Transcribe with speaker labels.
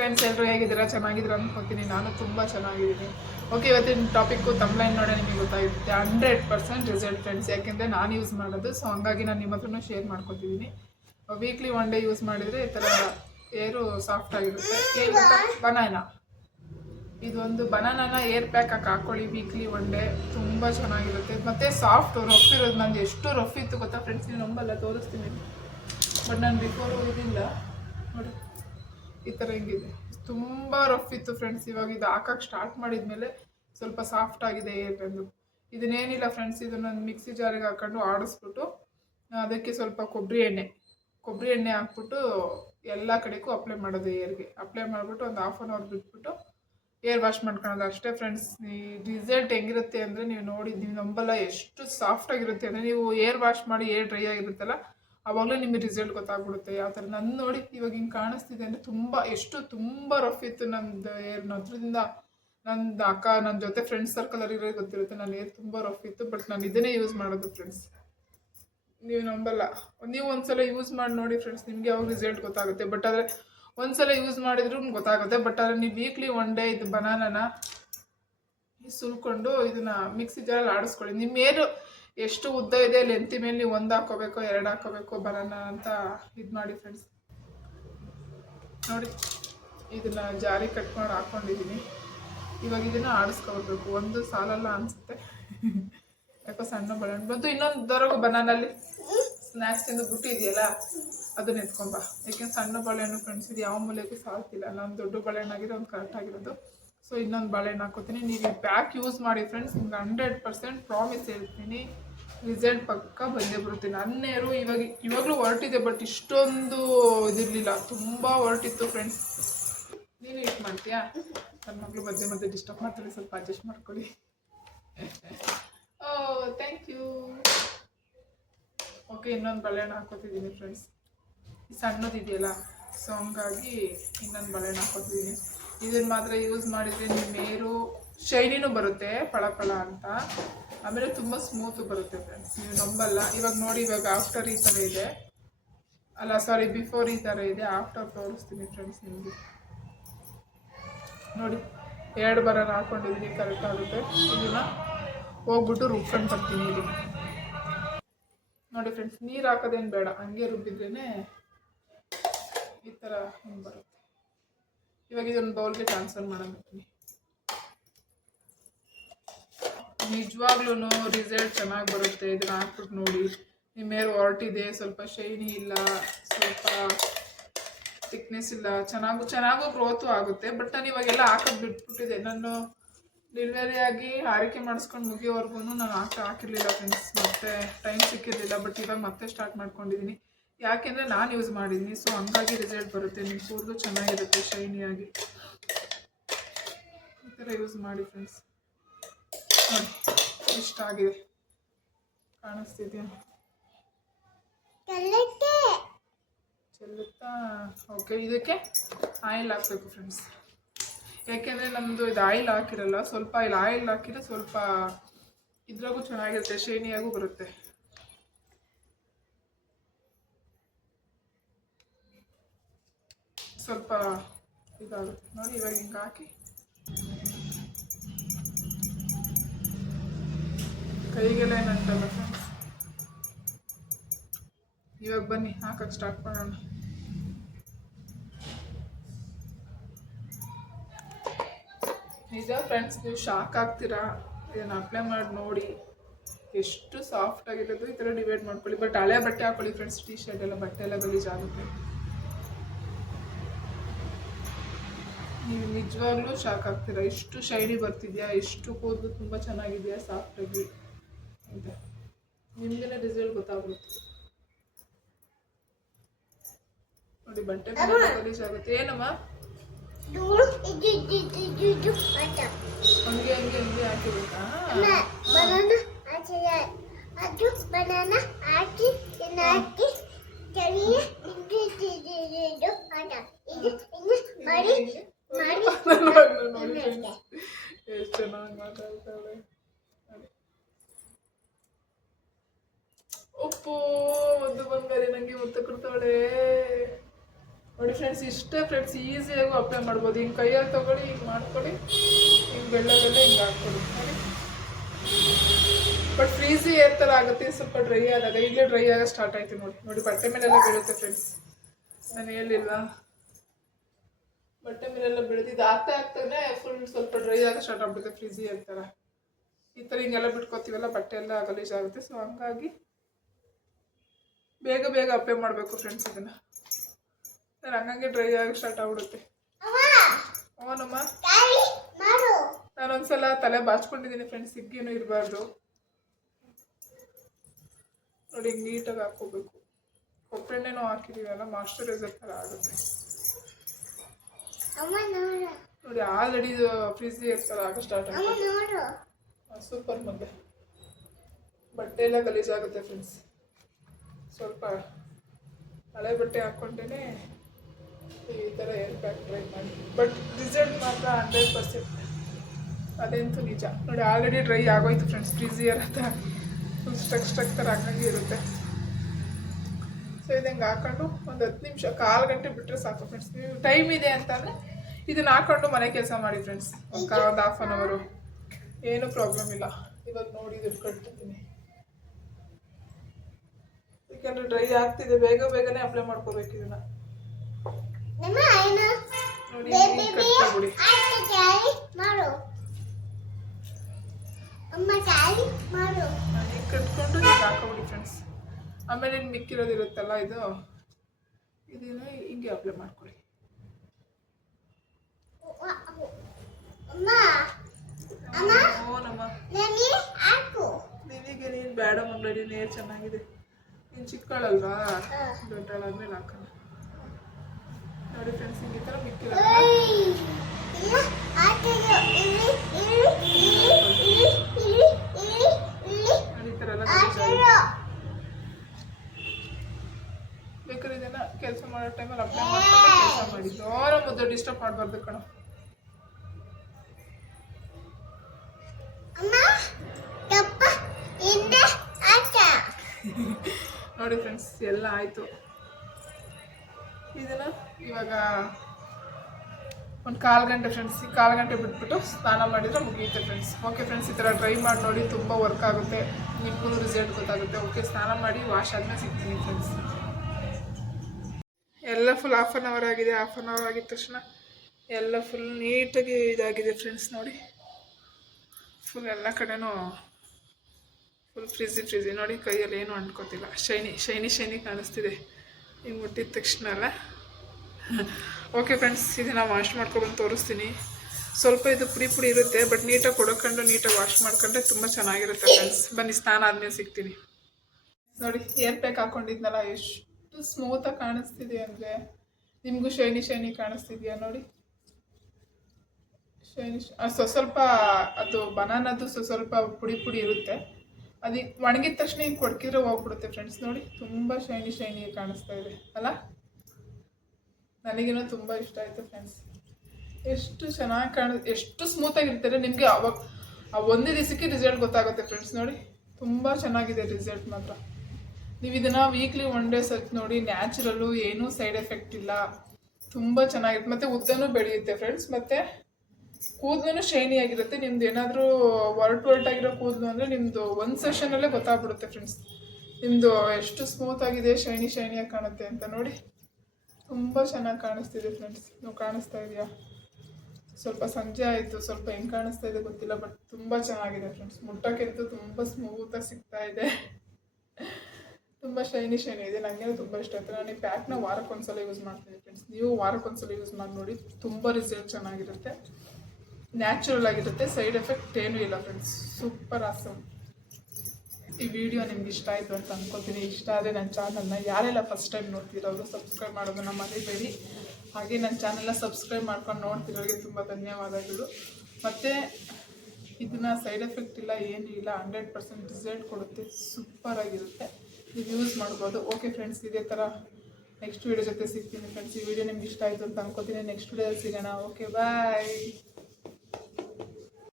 Speaker 1: Friends ಎಲ್ಲರೂ ಹೇಗಿದ್ದೀರಾ? ಚೆನ್ನಾಗಿದ್ದೀರಾ ಅಂದ್ಕೊತೀನಿ ನಾನು ತುಂಬ ಚೆನ್ನಾಗಿದ್ದೀನಿ. ಓಕೆ ಇವತ್ತಿನ ಟಾಪಿಕ್ಕು ತಮ್ಲೈನ್ ನೋಡೋ ನಿಮಗೆ ಗೊತ್ತಾಗಿರುತ್ತೆ. ಹಂಡ್ರೆಡ್ ಪರ್ಸೆಂಟ್ ರಿಸಲ್ಟ್ ಫ್ರೆಂಡ್ಸ್ ಯಾಕೆಂದರೆ ನಾನು ಯೂಸ್ ಮಾಡೋದು. ಸೊ ಹಂಗಾಗಿ ನಾನು ನಿಮ್ಮ ಹತ್ರನೂ ಶೇರ್ ಮಾಡ್ಕೊತಿದ್ದೀನಿ. ವೀಕ್ಲಿ ಒನ್ ಡೇ ಯೂಸ್ ಮಾಡಿದರೆ ಈ ಥರ ಏರು ಸಾಫ್ಟ್ ಆಗಿರುತ್ತೆ. ಬನಾನ ಇದೊಂದು ಬನಾನಾನ ಏರ್ ಪ್ಯಾಕ್ ಹಾಕಿ ಹಾಕೊಳ್ಳಿ. ವೀಕ್ಲಿ ಒನ್ ಡೇ ತುಂಬ ಚೆನ್ನಾಗಿರುತ್ತೆ. ಮತ್ತು ಸಾಫ್ಟ್ ರಫ್ ಇರೋದು ನಂದು ಎಷ್ಟು ರಫ್ ಇತ್ತು ಗೊತ್ತಾ ಫ್ರೆಂಡ್ಸ್ ನೀವು ನಂಬಲ್ಲ, ತೋರಿಸ್ತೀನಿ. ಬಟ್ ನಾನು ಬಿಫೋರ್ ಇದಿಲ್ಲ ನೋಡಿ ಈ ಥರ ಹಿಂಗಿದೆ? ತುಂಬ ರಫ್ ಇತ್ತು ಫ್ರೆಂಡ್ಸ್ ಇವಾಗ ಇದು ಹಾಕಕ್ಕೆ ಸ್ಟಾರ್ಟ್ ಮಾಡಿದ್ಮೇಲೆ ಸ್ವಲ್ಪ ಸಾಫ್ಟ್ ಆಗಿದೆ ಏರ್ ಬಂದು ಇದನ್ನೇನಿಲ್ಲ ಫ್ರೆಂಡ್ಸ್ ಇದನ್ನೊಂದು ಮಿಕ್ಸಿ ಜಾರಿಗೆ ಹಾಕೊಂಡು ಆಡಿಸ್ಬಿಟ್ಟು, ಅದಕ್ಕೆ ಸ್ವಲ್ಪ ಕೊಬ್ಬರಿ ಎಣ್ಣೆ. ಕೊಬ್ಬರಿ ಎಣ್ಣೆ ಹಾಕ್ಬಿಟ್ಟು ಎಲ್ಲ ಕಡೆಗೂ ಅಪ್ಲೈ ಮಾಡೋದು ಏರ್ಗೆ ಅಪ್ಲೈ ಮಾಡಿಬಿಟ್ಟು ಒಂದು ಹಾಫ್ ಆನ್ ಅವರ್ ಬಿಟ್ಬಿಟ್ಟು ಏರ್ ವಾಶ್ ಮಾಡ್ಕೊಳೋದು ಅಷ್ಟೇ ಫ್ರೆಂಡ್ಸ್ ಈ ರಿಸಲ್ಟ್ ಹೆಂಗಿರುತ್ತೆ ಅಂದರೆ ನೀವು ನೋಡಿ ನೀವು ನಂಬಲ್ಲ ಎಷ್ಟು ಸಾಫ್ಟ್ ಆಗಿರುತ್ತೆ. ಅಂದರೆ ನೀವು ಏರ್ ವಾಶ್ ಮಾಡಿ ಏರ್ ಡ್ರೈ ಆಗಿರುತ್ತಲ್ಲ ಆವಾಗಲೇ ನಿಮಗೆ ರಿಸಲ್ಟ್ ಗೊತ್ತಾಗ್ಬಿಡುತ್ತೆ ಯಾವ ಥರ ನನ್ನ ನೋಡಿ ಇವಾಗ ಹಿಂಗೆ ಕಾಣಿಸ್ತಿದೆ ಅಂದರೆ ತುಂಬ, ಎಷ್ಟು ತುಂಬ ರಫ್ ಇತ್ತು ನಂದು ಏರ್ ಹತ್ರದಿಂದ ನಂದು ಅಕ್ಕ ನನ್ನ ಜೊತೆ ಫ್ರೆಂಡ್ಸ್ ಸರ್ಕಲ್ ಇರೋ ಗೊತ್ತಿರುತ್ತೆ ನನ್ನ ಏರ್ ತುಂಬ ರಫ್ ಇತ್ತು ಬಟ್ ನಾನು ಇದನ್ನೇ ಯೂಸ್ ಮಾಡೋದು ಫ್ರೆಂಡ್ಸ್ ನೀವು ನಂಬಲ್ಲ. ನೀವು ಒಂದ್ಸಲ ಯೂಸ್ ಮಾಡಿ ನೋಡಿ ಫ್ರೆಂಡ್ಸ್ ನಿಮಗೆ ಯಾವಾಗ ರಿಸಲ್ಟ್ ಗೊತ್ತಾಗುತ್ತೆ. ಬಟ್ ಆದರೆ ಒಂದ್ಸಲ ಯೂಸ್ ಮಾಡಿದ್ರೂ ಗೊತ್ತಾಗುತ್ತೆ. ಬಟ್ ಆದರೆ ನೀವು ವೀಕ್ಲಿ ಒನ್ ಡೇ ಇದು ಬನಾನನ ಸುಲ್ಕೊಂಡು ಇದನ್ನ ಮಿಕ್ಸಿ ಜಾರಲ್ಲಿ ಆಡಿಸ್ಕೊಳ್ಳಿ. ನಿಮ್ಮ ಏರು ಎಷ್ಟು ಉದ್ದ ಇದೆ ಲೆಂತಿ ಮೇಲೆ ಒಂದು ಹಾಕೋಬೇಕು, ಎರಡು ಹಾಕೋಬೇಕು ಬನಾನ ಅಂತ ಇದು ಮಾಡಿ ಫ್ರೆಂಡ್ಸ್ ನೋಡಿ, ಇದನ್ನ ಜಾರಿ ಕಟ್ ಮಾಡಿ ಹಾಕ್ಕೊಂಡಿದ್ದೀನಿ ಇವಾಗ ಇದನ್ನ ಆಡಿಸ್ಕೊಬೇಕು ಒಂದು ಸಾಲಲ್ಲ ಅನಿಸುತ್ತೆ. ಯಾಕೋ ಸಣ್ಣ ಬನಾನ ಬಂತು ಇನ್ನೊಂದು ದೊರಗು ಬನಾನಲ್ಲಿ. ಸ್ನ್ಯಾಕ್ಸ್ ತಿಂದು ಬುಟ್ಟಿ ಇದೆಯಲ್ಲ ಅದನ್ನ ಎತ್ಕೊಂಬ ಯಾಕೆಂದ್ರೆ ಸಣ್ಣ ಬಾಳೆಹಣ್ಣು ಫ್ರೆಂಡ್ಸ್ ಇದು ಯಾವ ಮೂಲೆಗೂ ಸಾಲ್ತಿಲ್ಲ. ನಾನು ದೊಡ್ಡ ಬಾಳೆಹಣ್ಣಾಗಿದೆ ಒಂದು ಕರೆಕ್ಟ್ ಆಗಿರೋದು. ಸೊ ಇನ್ನೊಂದು ಬಾಳೆಹಣ್ಣು ಹಾಕೋತೀನಿ ನೀವು ಈ ಪ್ಯಾಕ್ ಯೂಸ್ ಮಾಡಿ ಫ್ರೆಂಡ್ಸ್ ನಿಮ್ಗೆ ಹಂಡ್ರೆಡ್ ಪರ್ಸೆಂಟ್ ಪ್ರಾಮಿಸ್ ಹೇಳ್ತೀನಿ. ರಿಸಲ್ಟ್ ಪಕ್ಕ ಬಂದೇ ಬರುತ್ತೆ ನನ್ನೇರು ಇವಾಗ, ಇವಾಗಲೂ ಹೊರಟಿದೆ ಬಟ್ ಇಷ್ಟೊಂದು ಇದಿರಲಿಲ್ಲ. ತುಂಬ ಹೊರಟಿತ್ತು ಫ್ರೆಂಡ್ಸ್ ನೀನು ಇಟ್ ಮಾಡ್ತೀಯಾ? ನನ್ನ ಮಗಳು ಮಧ್ಯೆ ಮಧ್ಯೆ ಡಿಸ್ಟರ್ಬ್ ಮಾಡ್ತಾರೆ ಸ್ವಲ್ಪ ಅಡ್ಜಸ್ಟ್ ಮಾಡ್ಕೊಳ್ಳಿ. ಓ ಥ್ಯಾಂಕ್ ಯು ಓಕೆ ಇನ್ನೊಂದು ಬಳೆಹಣ್ಣು ಹಾಕೋತಿದ್ದೀನಿ ಫ್ರೆಂಡ್ಸ್ ಸಣ್ಣದಿದೆಯಲ್ಲ ಸೊ ಹಂಗಾಗಿ ಇನ್ನೊಂದು ಬಳೆಹಣ್ಣು ಹಾಕೋತಿದ್ದೀನಿ ಇದನ್ನು ಮಾತ್ರ ಯೂಸ್ ಮಾಡಿದರೆ ನಿಮ್ಮ ಮೇರು ಶೈನಿನೂ ಬರುತ್ತೆ ಫಳ ಫಳ ಅಂತ. ಆಮೇಲೆ ತುಂಬ ಸ್ಮೂತು ಬರುತ್ತೆ ಫ್ರೆಂಡ್ಸ್ ನೀವು ನಂಬಲ್ಲ. ಇವಾಗ ನೋಡಿ, ಇವಾಗ ಆಫ್ಟರ್ ಈ ಥರ ಇದೆ. ಅಲ್ಲ ಸಾರಿ ಬಿಫೋರ್ ಈ ಥರ ಇದೆ ಆಫ್ಟರ್ ತೋರಿಸ್ತೀನಿ ಫ್ರೆಂಡ್ಸ್ ನಿಮಗೆ. ನೋಡಿ, ಎರಡು ಬರ ಹಾಕೊಂಡಿದ್ದೀನಿ ಕರೆಕ್ಟ್ ಆಗುತ್ತೆ. ಇದನ್ನ ಹೋಗ್ಬಿಟ್ಟು ರುಬ್ಕೊಂಡು ಬರ್ತೀನಿ ಇದು ನೋಡಿ ಫ್ರೆಂಡ್ಸ್ ನೀರು ಹಾಕೋದೇನು ಬೇಡ, ಹಂಗೆ ರುಬ್ಬಿದ್ರೇ ಈ ಥರ ಹಿಂಗೆ ಬರುತ್ತೆ. ಇವಾಗ ಇದೊಂದು ಬೌಲ್ಗೆ ಟ್ರಾನ್ಸ್ಫರ್ ಮಾಡೋಣ. ನಿಜವಾಗ್ಲೂ ರಿಸಲ್ಟ್ ಚೆನ್ನಾಗಿ ಬರುತ್ತೆ. ಇದನ್ನ ಹಾಕ್ಬಿಟ್ಟು ನೋಡಿ. ನಿಮ್ಮ ಹೇರ್ ಹೊರಟಿದೆ ಸ್ವಲ್ಪ ಶೈನಿ ಇಲ್ಲ. ಸ್ವಲ್ಪ ಥಿಕ್ನೆಸ್ ಇಲ್ಲ. ಚೆನ್ನಾಗೂ ಚೆನ್ನಾಗೂ ಗ್ರೋತು ಆಗುತ್ತೆ. ಬಟ್ ನಾನು ಇವಾಗೆಲ್ಲ ಹಾಕೋದು ಬಿಟ್ಬಿಟ್ಟಿದೆ ನಾನು ಡೆಲಿವರಿ ಆಗಿ ಆರೈಕೆ ಮಾಡಿಸ್ಕೊಂಡು ಮುಗಿಯೋವರೆಗೂ ನಾನು ಹಾಕಿ ಹಾಕಿರಲಿಲ್ಲ ಫ್ರೆಂಡ್ಸ್ ಮತ್ತೆ ಟೈಮ್ ಸಿಕ್ಕಿರಲಿಲ್ಲ. ಬಟ್ ಇವಾಗ ಮತ್ತೆ ಸ್ಟಾರ್ಟ್ ಮಾಡ್ಕೊಂಡಿದ್ದೀನಿ ಯಾಕೆಂದರೆ ನಾನು ಯೂಸ್ ಮಾಡಿದ್ದೀನಿ ಸೊ ಹಂಗಾಗಿ ರಿಸಲ್ಟ್ ಬರುತ್ತೆ. ನಿಮ್ಮ ಕೂದಲು ಚೆನ್ನಾಗಿರುತ್ತೆ ಶೈನಿಯಾಗಿ. ಈ ಥರ ಯೂಸ್ ಮಾಡಿ ಫ್ರೆಂಡ್ಸ್ ನೋಡಿ ಇಷ್ಟ ಆಗಿದೆ. ಕಾಣಿಸ್ತಿದೆಯಾ? ಚೆಲ್ಲುತ್ತಾ. ಓಕೆ ಇದಕ್ಕೆ ಆಯಿಲ್ ಹಾಕಬೇಕು ಫ್ರೆಂಡ್ಸ್ ಯಾಕೆಂದರೆ ನಮ್ಮದು ಇದು ಆಯಿಲ್ ಹಾಕಿರಲ್ಲ ಸ್ವಲ್ಪ ಇಲ್ಲಿ ಆಯಿಲ್ ಹಾಕಿದ್ರೆ ಸ್ವಲ್ಪ ಇದ್ರಾಗೂ ಚೆನ್ನಾಗಿರುತ್ತೆ ಶೈನಿಯಾಗೂ ಬರುತ್ತೆ. ಸ್ವಲ್ಪ ಇದಾಗುತ್ತೆ. ನೋಡಿ, ಇವಾಗ ಹಿಂಗೆ ಹಾಕಿ. ಕೈಗೆಲ್ಲ ಏನಂತಲ್ಲ ಫ್ರೆಂಡ್ಸ್ ಇವಾಗ ಬನ್ನಿ ಹಾಕಕ್ಕೆ ಸ್ಟಾರ್ಟ್ ಮಾಡೋಣ. ನಿಜ ಫ್ರೆಂಡ್ಸ್ ನೀವು ಶಾಕ್ ಆಗ್ತೀರಾ? ಇದನ್ನು ಅಪ್ಲೈ ಮಾಡಿ ನೋಡಿ. ಎಷ್ಟು ಸಾಫ್ಟ್ ಆಗಿರೋದು. ಈ ಥರ ಡಿವೈಡ್ ಮಾಡ್ಕೊಳ್ಳಿ. ಬಟ್ ಹಳೆ ಬಟ್ಟೆ ಹಾಕೊಳ್ಳಿ ಫ್ರೆಂಡ್ಸ್ ಟೀ ಶರ್ಟ್ ಎಲ್ಲ ಬಟ್ಟೆ ಎಲ್ಲ ಗಲೀಜಾಗುತ್ತೆ. ನೀವು ನಿಜವಾಗ್ಲೂ ಶಾಕ್ ಆಗ್ತೀರಾ? ಇಷ್ಟು ಶೈಡಿ ಬರ್ತಿದ್ಯಾ? ಇಷ್ಟು ಕೂದಲು ತುಂಬ ಚೆನ್ನಾಗಿದೆಯಾ? ಸಾಫ್ಟಾಗಿ ಅಂತ. ನಿಮ್ಗೆ ರಿಸಲ್ಟ್ ಗೊತ್ತಾಗುತ್ತೆ ನೋಡಿ ಬಟ್ಟೆ ಕೂಡ ಗಲೀಜಾಗುತ್ತೆ ಏನಮ್ಮ? ಹಂಗೆ ಹಂಗೆ ಹಂಗೆ ಹಾಕಿಬೇಕಾ
Speaker 2: ಬನಾನ ಹಾಕಿ ಹಾಕಿ ಚೆರಿಯ ಇದು ಇದು ಮಾಡಿ
Speaker 1: ಎಷ್ಟು ಚೆನ್ನಾಗಿ ಮಾತಾಡ್ತಾಳೆ ಉಪ್ಪು, ಒಂದು ಬಂಗಾರಿ ನಂಗೆ ಮುತ್ತ ಕೊಡ್ತಾಳೆ. ನೋಡಿ ಫ್ರೆಂಡ್ಸ್ ಇಷ್ಟೇ ಫ್ರೆಂಡ್ಸ್ ಈಸಿಯಾಗೂ ಅಪ್ಲೈ ಮಾಡ್ಬೋದು. ಹಿಂಗೆ ಕೈಯಲ್ಲಿ ತಗೊಳ್ಳಿ, ಹಿಂಗೆ ಮಾಡ್ಕೊಳ್ಳಿ ಹಿಂಗೆ ಬೆಳ್ಳಗೆಲ್ಲ ಹಿಂಗೆ ಹಾಕ್ಕೊಳ್ಳಿ ನೋಡಿ ಬಟ್ ಫ್ರೀಸಿ ಏರ್ ಥರ ಆಗುತ್ತೆ, ಸ್ವಲ್ಪ ಡ್ರೈ ಆದಾಗ. ಈಗಲೇ ಡ್ರೈ ಆಗ ಸ್ಟಾರ್ಟ್ ಆಯ್ತು ನೋಡಿ. ನೋಡಿ ಬಟ್ಟೆ ಮೇಲೆಲ್ಲ ಬೀಳುತ್ತೆ ಫ್ರೆಂಡ್ಸ್ ನಾನು ಹೇಳಿಲ್ಲ. ಬಟ್ಟೆ ಮೇಲೆಲ್ಲ ಬೆಳೆದಿದ್ದು ಆಗ್ತಾ ಆಗ್ತಾನೆ ಫುಲ್ ಸ್ವಲ್ಪ ಡ್ರೈ ಆಗ ಸ್ಟಾರ್ಟ್ ಆಗ್ಬಿಡುತ್ತೆ ಫ್ರಿಜಿ ಅಂತಾರ. ಈ ಥರ ಹಿಂಗೆಲ್ಲ ಬಿಟ್ಕೋತೀವಲ್ಲ ಬಟ್ಟೆ ಎಲ್ಲ ಗಲೀಜ್ ಆಗುತ್ತೆ. ಸೊ ಹಂಗಾಗಿ ಬೇಗ ಬೇಗ ಅಪ್ಲೈ ಮಾಡಬೇಕು ಫ್ರೆಂಡ್ಸ್ ಇದನ್ನು. ನಾನು ಹಂಗಂಗೆ ಡ್ರೈ ಆಗಿ ಸ್ಟಾರ್ಟ್ ಆಗ್ಬಿಡುತ್ತೆ. ಅವನಮ್ಮ? ನಾನೊಂದ್ಸಲ ತಲೆ ಬಾಚ್ಕೊಂಡಿದ್ದೀನಿ ಫ್ರೆಂಡ್ಸ್ ಸಿಗ್ಗೇನು ಇರಬಾರ್ದು. ನೋಡಿ ನೀಟಾಗಿ ಹಾಕೋಬೇಕು ಕೊಬ್ಬರೆಣ್ಣೆನೂ ಹಾಕಿದ್ದೀವಲ್ಲ ಮಾಯ್ಶ್ಚರೈಸರ್ ಥರ ಆಗುತ್ತೆ.
Speaker 2: ನೋಡು.
Speaker 1: ಆಲ್ರೆಡಿ ಫ್ರಿಜ್ ಥರ ಆಗೋ ಸ್ಟಾರ್ಟ್ ಆಗುತ್ತೆ ಸೂಪರ್ ಮಗ ಬಟ್ಟೆ ಎಲ್ಲ ಗಲೀಜಾಗುತ್ತೆ ಫ್ರೆಂಡ್ಸ್ ಸ್ವಲ್ಪ ಹಳೆ ಬಟ್ಟೆ ಹಾಕ್ಕೊಂಡೇ ಈ ಥರ ಏರ್ ಪ್ಯಾಕ್ ಟ್ರೈ ಮಾಡಿ. ಬಟ್ ರಿಸಲ್ಟ್ ಮಾತ್ರ ಹಂಡ್ರೆಡ್ ಪರ್ಸೆಂಟ್ ಅದಂತೂ ನಿಜ. ನೋಡಿ ಆಲ್ರೆಡಿ ಡ್ರೈ ಆಗೋಯ್ತು ಫ್ರೆಂಡ್ಸ್ ಫ್ರೀಸಿಯರ್ ಅಂತ ಸ್ಟ್ರಕ್ ಸ್ಟಕ್ ಸ್ಟಕ್ ಥರ ಹಂಗಂಗೆ ಇರುತ್ತೆ. ಸೊ ಇದಂಗೆ ಹಾಕೊಂಡು ಒಂದು ಹತ್ತು ನಿಮಿಷ ಕಾಲು ಗಂಟೆ ಬಿಟ್ಟರೆ ಸಾಕು ಫ್ರೆಂಡ್ಸ್ ನೀವು ಟೈಮ್ ಇದೆ ಅಂತಂದರೆ ಇದನ್ನ ಹಾಕೊಂಡು ಮನೆ ಕೆಲಸ ಮಾಡಿ ಫ್ರೆಂಡ್ಸ್ ಒಂದು ಕಾಲ ಒಂದು ಹಾಫ್ ಆನ್ ಅವರು ಏನು ಪ್ರಾಬ್ಲಮ್ ಇಲ್ಲ. ಇವಾಗ ನೋಡಿ ದುಡ್ಡು ಕಟ್ತಿದ್ದೀನಿ ಯಾಕಂದ್ರೆ ಡ್ರೈ ಆಗ್ತಿದೆ ಬೇಗ ಬೇಗನೆ ಅಪ್ಲೈ ಮಾಡ್ಕೋಬೇಕು ಇದನ್ನ. ನೋಡಿ ಕಟ್ಕೊಂಡು ಹಾಕೊಬಿಡಿ ಫ್ರೆಂಡ್ಸ್ ಆಮೇಲೆ ಮಿಕ್ಕಿರೋದಿರುತ್ತಲ್ಲ ಇದು? ಇದನ್ನ ಹಿಂಗೆ ಅಪ್ಲೈ ಮಾಡ್ಕೊಳ್ಳಿ.
Speaker 2: ನನಗೆ
Speaker 1: ನೀನು ಬೇಡ ಮಗಳೇ ನೇರ್ ಚೆನ್ನಾಗಿದೆ. ನೀನು ಚಿಕ್ಕಳಲ್ವಾ. ದೊಡ್ಡಳಾದ್ಮೇಲೆ ಹಾಕೋಣ. ನೋಡಿ ಫ್ರೆಂಡ್ಸ್ ಹಿಂಗೆ ಥರ ಮಿಕ್ಕಿರೋ
Speaker 2: ಏಯ್! ಇಲ್ಲ ಹಾಕಿದ್ರು ಇಲ್ಲಿ ಇಲ್ಲಿ ಇಲ್ಲಿ ಇಲ್ಲಿ ಇಲ್ಲಿ ಇಲ್ಲಿ ಇಲ್ಲಿ
Speaker 1: ನೋಡಿ ಈ ಥರ ಎಲ್ಲ
Speaker 2: ಹಾಕಿದ್ರು
Speaker 1: ಬೇಕಾದ್ರೆ ಇದನ್ನ ಕೆಲಸ ಮಾಡೋ ಟೈಮಲ್ಲಿ ಅಪ್ಲೈ ಮಾಡ್ಕೊಂಡು ಕೆಲಸ ಮಾಡಿ ಜೋರ ಮುದ್ದೆ ಡಿಸ್ಟರ್ಬ್ ಮಾಡಬಾರ್ದು ಕಣ ನೋಡಿ ಫ್ರೆಂಡ್ಸ್ ಎಲ್ಲ ಆಯಿತು. ಇದನ್ನ ಇವಾಗ ಒಂದು ಕಾಲು ಗಂಟೆ ಫ್ರೆಂಡ್ಸ್ ಈ ಕಾಲು ಗಂಟೆ ಬಿಟ್ಬಿಟ್ಟು ಸ್ನಾನ ಮಾಡಿದ್ರೆ ಮುಗಿಯುತ್ತೆ ಫ್ರೆಂಡ್ಸ್ ಓಕೆ ಫ್ರೆಂಡ್ಸ್ ಈ ಥರ ಟ್ರೈ ಮಾಡಿ ನೋಡಿ ತುಂಬ ವರ್ಕ್ ಆಗುತ್ತೆ. ನಿಮಗೂ ರಿಸಲ್ಟ್ ಗೊತ್ತಾಗುತ್ತೆ. ಓಕೆ ಸ್ನಾನ ಮಾಡಿ ವಾಶ್ ಆದ್ಮೇಲೆ ಸಿಗ್ತೀನಿ ಫ್ರೆಂಡ್ಸ್ ಎಲ್ಲ ಫುಲ್ ಹಾಫ್ ಆನ್ ಅವರ್ ಆಗಿದೆ ಹಾಫ್ ಆನ್ ಅವರ್ ಆಗಿದ ತಕ್ಷಣ. ಎಲ್ಲ ಫುಲ್ ನೀಟಾಗಿ ಇದಾಗಿದೆ ಫ್ರೆಂಡ್ಸ್ ನೋಡಿ. ಫುಲ್ ಎಲ್ಲ ಕಡೆನೂ ಫುಲ್ ಫ್ರಿಜಿ ಫ್ರಿಜಿ ನೋಡಿ ಕೈಯಲ್ಲಿ ಏನು ಅಂಟ್ಕೋತಿಲ್ಲ. ಶೈನಿ ಶೈನಿ ಶೈನಿ ಕಾಣಿಸ್ತಿದೆ. ಹಿಂಗೆ ಮುಟ್ಟಿದ ತಕ್ಷಣ ಅಲ್ಲ. ಓಕೆ ಫ್ರೆಂಡ್ಸ್ ಇದನ್ನು ವಾಶ್ ಮಾಡ್ಕೊಬಂದು ತೋರಿಸ್ತೀನಿ. ಸ್ವಲ್ಪ ಇದು ಪುಡಿ ಪುಡಿ ಇರುತ್ತೆ ಬಟ್ ನೀಟಾಗಿ ಕೊಡಕೊಂಡು ನೀಟಾಗಿ ವಾಶ್ ಮಾಡ್ಕೊಂಡ್ರೆ ತುಂಬ ಚೆನ್ನಾಗಿರುತ್ತೆ ಫ್ರೆಂಡ್ಸ್ ಬನ್ನಿ, ಸ್ನಾನ ಆದಮೇಲೆ ಸಿಗ್ತೀನಿ. ನೋಡಿ ಏರ್ ಪ್ಯಾಕ್ ಹಾಕ್ಕೊಂಡಿದ್ನಲ್ಲ ಎಷ್ಟು ಸ್ಮೂತಾಗಿ ಕಾಣಿಸ್ತಿದೆ ಅಂದರೆ ನಿಮಗೂ ಶೈನಿ ಶೈನಿ ಕಾಣಿಸ್ತಿದೆಯಾ ನೋಡಿ. ಸ್ವ ಸ್ವಲ್ಪ ಅದು ಬನಾನದು ಸ್ವ ಸ್ವಲ್ಪ ಪುಡಿ ಪುಡಿ ಇರುತ್ತೆ. ಅದಕ್ಕೆ ಒಣಗಿದ ತಕ್ಷಣ ಹಿಂಗೆ ಕೊಡ್ಕಿದ್ರೆ ಹೋಗ್ಬಿಡುತ್ತೆ ಫ್ರೆಂಡ್ಸ್ ನೋಡಿ, ತುಂಬ ಶೈನಿ ಶೈನಿ ಕಾಣಿಸ್ತಾ ಇದೆ, ಅಲ್ಲ? ನನಗೇನೋ ತುಂಬ ಇಷ್ಟ ಆಯಿತು ಫ್ರೆಂಡ್ಸ್ ಎಷ್ಟು ಚೆನ್ನಾಗಿ ಕಾಣ, ಎಷ್ಟು ಸ್ಮೂತಾಗಿರ್ತಾರೆ ನಿಮಗೆ ಅವಾಗ, ಆ ಒಂದೇ ದಿವಸಕ್ಕೆ ರಿಸಲ್ಟ್ ಗೊತ್ತಾಗುತ್ತೆ ಫ್ರೆಂಡ್ಸ್ ನೋಡಿ, ತುಂಬ ಚೆನ್ನಾಗಿದೆ ರಿಸಲ್ಟ್ ಮಾತ್ರ. ನೀವು ಇದನ್ನು ವೀಕ್ಲಿ ಒನ್ ಡೇ ಸರ್ಚ್ ನೋಡಿ ನ್ಯಾಚುರಲ್ಲು ಏನೂ ಸೈಡ್ ಎಫೆಕ್ಟ್ ಇಲ್ಲ. ತುಂಬ ಚೆನ್ನಾಗಿರುತ್ತೆ. ಮತ್ತು ಉದ್ದನೂ ಬೆಳೆಯುತ್ತೆ ಫ್ರೆಂಡ್ಸ್ ಮತ್ತು ಕೂದಲು ಶೈನಿ ಆಗಿರುತ್ತೆ. ನಿಮ್ದು ಏನಾದರೂ ವರ್ಟ್ ವರ್ಟ್ ಆಗಿರೋ ಕೂದಲು ಅಂದರೆ ನಿಮ್ಮದು ಒಂದು ಸೆಷನಲ್ಲೇ ಗೊತ್ತಾಗ್ಬಿಡುತ್ತೆ ಫ್ರೆಂಡ್ಸ್ ನಿಮ್ಮದು ಎಷ್ಟು ಸ್ಮೂತ್ ಆಗಿದೆ, ಶೈನಿ ಶೈನಿಯಾಗಿ ಕಾಣುತ್ತೆ ಅಂತ ನೋಡಿ. ತುಂಬ ಚೆನ್ನಾಗಿ ಕಾಣಿಸ್ತಿದೆ ಫ್ರೆಂಡ್ಸ್ ನೀವು ಕಾಣಿಸ್ತಾ ಇದೆಯಾ ಸ್ವಲ್ಪ ಸಂಜೆ ಆಯಿತು, ಸ್ವಲ್ಪ ಹೆಂಗೆ ಕಾಣಿಸ್ತಾ ಇದೆ ಗೊತ್ತಿಲ್ಲ ಬಟ್ ತುಂಬ ಚೆನ್ನಾಗಿದೆ ಫ್ರೆಂಡ್ಸ್ ಮುಟ್ಟೋಕ್ಕಂತೂ ತುಂಬ ಸ್ಮೂತಾಗಿ ಸಿಗ್ತಾ ಇದೆ. ತುಂಬ ಶೈನಿ ಶೈನಿ ಇದೆ. ನನಗೆ ತುಂಬ ಇಷ್ಟ ಆಯ್ತು. ನಾನು ಈ ಪ್ಯಾಕ್ನ ವಾರಕ್ಕೊಂದ್ಸಲ ಯೂಸ್ ಮಾಡ್ತೀನಿ ಫ್ರೆಂಡ್ಸ್ ನೀವು ವಾರಕ್ಕೊಂದ್ಸಲ ಯೂಸ್ ಮಾಡಿ ನೋಡಿ. ತುಂಬ ರಿಸಲ್ಟ್ ಚೆನ್ನಾಗಿರುತ್ತೆ. ನ್ಯಾಚುರಲ್ ಆಗಿರುತ್ತೆ. ಸೈಡ್ ಎಫೆಕ್ಟ್ ಏನೂ ಇಲ್ಲ ಫ್ರೆಂಡ್ಸ್ ಸೂಪರ್ ಆಸಮ್ ಈ ವಿಡಿಯೋ ನಿಮ್ಗೆ ಇಷ್ಟ ಆಯಿತು ಅಂತ ಅನ್ಕೋತೀನಿ. ಇಷ್ಟ ಆದರೆ ನನ್ನ ಚಾನಲ್ನ ಯಾರೆಲ್ಲ ಫಸ್ಟ್ ಟೈಮ್ ನೋಡ್ತಿರೋರು ಸಬ್ಸ್ಕ್ರೈಬ್ ಮಾಡೋದನ್ನ ಮರಿಬೇಡಿ. ಹಾಗೆ ನನ್ನ ಚಾನಲ್ನ ಸಬ್ಸ್ಕ್ರೈಬ್ ಮಾಡ್ಕೊಂಡು ನೋಡ್ತಿರೋರಿಗೆ ತುಂಬ ಧನ್ಯವಾದಗಳು. ಮತ್ತು ಇದನ್ನ ಸೈಡ್ ಎಫೆಕ್ಟ್ ಇಲ್ಲ, ಏನೂ ಇಲ್ಲ ಹಂಡ್ರೆಡ್ ಪರ್ಸೆಂಟ್ ರಿಸಲ್ಟ್ ಕೊಡುತ್ತೆ. ಸೂಪರ್ ಆಗಿರುತ್ತೆ. ನೀವು ಯೂಸ್ ಮಾಡ್ಬೋದು. ಓಕೆ ಫ್ರೆಂಡ್ಸ್ ಇದೇ ಥರ ನೆಕ್ಸ್ಟ್ ವೀಡಿಯೋ ಜೊತೆ ಸಿಗ್ತೀನಿ ಫ್ರೆಂಡ್ಸ್ ಈ ವಿಡಿಯೋ ನಿಮ್ಗೆ ಇಷ್ಟ ಆಯಿತು ಅಂತ ಅನ್ಕೋತೀನಿ. ನೆಕ್ಸ್ಟ್ ವೀಡಿಯೋದಲ್ಲಿ ಸಿಗೋಣ. Okay bye